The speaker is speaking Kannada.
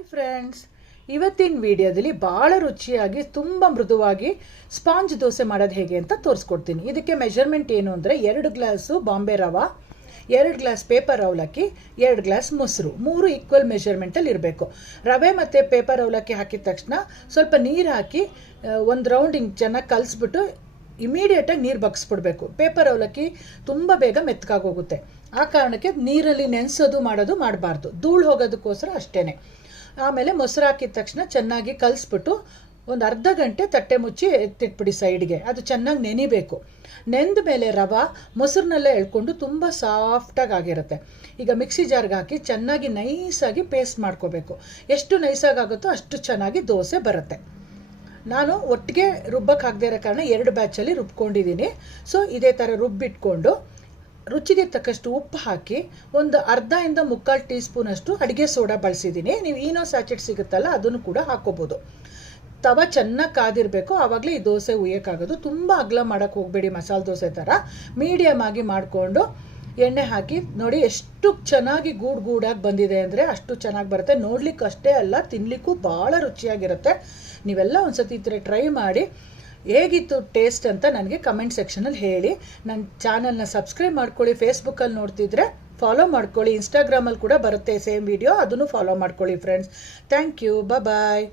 ಹಾಯ್ ಫ್ರೆಂಡ್ಸ್, ಇವತ್ತಿನ ವಿಡಿಯೋದಲ್ಲಿ ಭಾಳ ರುಚಿಯಾಗಿ ತುಂಬ ಮೃದುವಾಗಿ ಸ್ಪಾಂಜ್ ದೋಸೆ ಮಾಡೋದು ಹೇಗೆ ಅಂತ ತೋರಿಸ್ಕೊಡ್ತೀನಿ. ಇದಕ್ಕೆ ಮೆಜರ್ಮೆಂಟ್ ಏನು ಅಂದರೆ 2 ಗ್ಲಾಸು ಬಾಂಬೆ ರವೆ, 2 ಗ್ಲಾಸ್ ಪೇಪರ್ ಅವಲಕ್ಕಿ, 2 ಗ್ಲಾಸ್ ಮೊಸರು, 3 ಈಕ್ವಲ್ ಮೆಜರ್ಮೆಂಟಲ್ಲಿ ಇರಬೇಕು. ರವೆ ಮತ್ತು ಪೇಪರ್ ಅವಲಕ್ಕಿ ಹಾಕಿದ ತಕ್ಷಣ ಸ್ವಲ್ಪ ನೀರು ಹಾಕಿ ಒಂದು ರೌಂಡ್ ಹಿಂಗೆ ಚೆನ್ನಾಗಿ ಕಲಿಸ್ಬಿಟ್ಟು ಇಮಿಡಿಯೇಟಾಗಿ ನೀರು ಬಗ್ಸ್ಬಿಡ್ಬೇಕು. ಪೇಪರ್ ಅವಲಕ್ಕಿ ತುಂಬ ಬೇಗ ಮೆತ್ತಗಾಗೋಗುತ್ತೆ. ಆ ಕಾರಣಕ್ಕೆ ನೀರಲ್ಲಿ ನೆನೆಸೋದು ಮಾಡಬಾರ್ದು, ಧೂಳು ಹೋಗೋದಕ್ಕೋಸ್ಕರ ಅಷ್ಟೇ. ಆಮೇಲೆ ಮೊಸರು ಹಾಕಿದ ತಕ್ಷಣ ಚೆನ್ನಾಗಿ ಕಲಿಸ್ಬಿಟ್ಟು ಒಂದು ಅರ್ಧ ಗಂಟೆ ತಟ್ಟೆ ಮುಚ್ಚಿ ಎತ್ತಿಟ್ಬಿಡಿ ಸೈಡ್ಗೆ. ಅದು ಚೆನ್ನಾಗಿ ನೆನಿಬೇಕು. ನೆಂದ ಮೇಲೆ ರವೆ ಮೊಸರನ್ನೆಲ್ಲ ಎಳ್ಕೊಂಡು ತುಂಬ ಸಾಫ್ಟಾಗಿ ಆಗಿರುತ್ತೆ. ಈಗ ಮಿಕ್ಸಿ ಜಾರ್ಗೆ ಹಾಕಿ ಚೆನ್ನಾಗಿ ನೈಸಾಗಿ ಪೇಸ್ಟ್ ಮಾಡ್ಕೋಬೇಕು. ಎಷ್ಟು ನೈಸಾಗಿ ಆಗುತ್ತೋ ಅಷ್ಟು ಚೆನ್ನಾಗಿ ದೋಸೆ ಬರುತ್ತೆ. ನಾನು ಒಟ್ಟಿಗೆ ರುಬ್ಬಕ್ಕೆ ಹಾಕದೇ ಇರೋ ಕಾರಣ 2 ಬ್ಯಾಚಲ್ಲಿ ರುಬ್ಕೊಂಡಿದ್ದೀನಿ. ಸೊ ಇದೇ ಥರ ರುಬ್ಬಿಟ್ಕೊಂಡು ರುಚಿಗೆ ತಕ್ಕಷ್ಟು ಉಪ್ಪು ಹಾಕಿ ಒಂದು ಅರ್ಧದಿಂದ 3/4 ಟೀ ಸ್ಪೂನಷ್ಟು ಅಡುಗೆ ಸೋಡಾ ಬಳಸಿದ್ದೀನಿ. ನೀವು ಈನೋ ಸ್ಯಾಚೆಟ್ ಸಿಗುತ್ತಲ್ಲ ಅದನ್ನು ಕೂಡ ಹಾಕೋಬೋದು. ತವ ಚೆನ್ನಾಗಿ ಕಾದಿರಬೇಕು, ಆವಾಗಲೇ ಈ ದೋಸೆ ಉಯ್ಯೋಕ್ಕಾಗೋದು. ತುಂಬ ಅಗಲ ಮಾಡೋಕ್ಕೆ ಹೋಗಬೇಡಿ, ಮಸಾಲೆ ದೋಸೆ ಥರ ಮೀಡಿಯಮ್ ಆಗಿ ಮಾಡಿಕೊಂಡು ಎಣ್ಣೆ ಹಾಕಿ ನೋಡಿ ಎಷ್ಟು ಚೆನ್ನಾಗಿ ಗೂಡಾಗಿ ಬಂದಿದೆ ಅಂದರೆ ಅಷ್ಟು ಚೆನ್ನಾಗಿ ಬರುತ್ತೆ. ನೋಡ್ಲಿಕ್ಕೆ ಅಷ್ಟೇ ಅಲ್ಲ, ತಿನ್ನಲಿಕ್ಕೂ ಭಾಳ ರುಚಿಯಾಗಿರುತ್ತೆ. ನೀವೆಲ್ಲ ಒಂದ್ಸತಿ ಈ ಥರ ಟ್ರೈ ಮಾಡಿ ಹೇಗಿತ್ತು ಟೇಸ್ಟ್ ಅಂತ ನನಗೆ ಕಮೆಂಟ್ ಸೆಕ್ಷನಲ್ಲಿ ಹೇಳಿ. ನನ್ನ ಚಾನಲ್ನ ಸಬ್ಸ್ಕ್ರೈಬ್ ಮಾಡ್ಕೊಳ್ಳಿ. ಫೇಸ್ಬುಕ್ಕಲ್ಲಿ ನೋಡ್ತಿದ್ರೆ ಫಾಲೋ ಮಾಡ್ಕೊಳ್ಳಿ. ಇನ್ಸ್ಟಾಗ್ರಾಮಲ್ಲಿ ಕೂಡ ಬರುತ್ತೆ ಸೇಮ್ ವಿಡಿಯೋ, ಅದನ್ನು ಫಾಲೋ ಮಾಡ್ಕೊಳ್ಳಿ ಫ್ರೆಂಡ್ಸ್. Thank you, bye.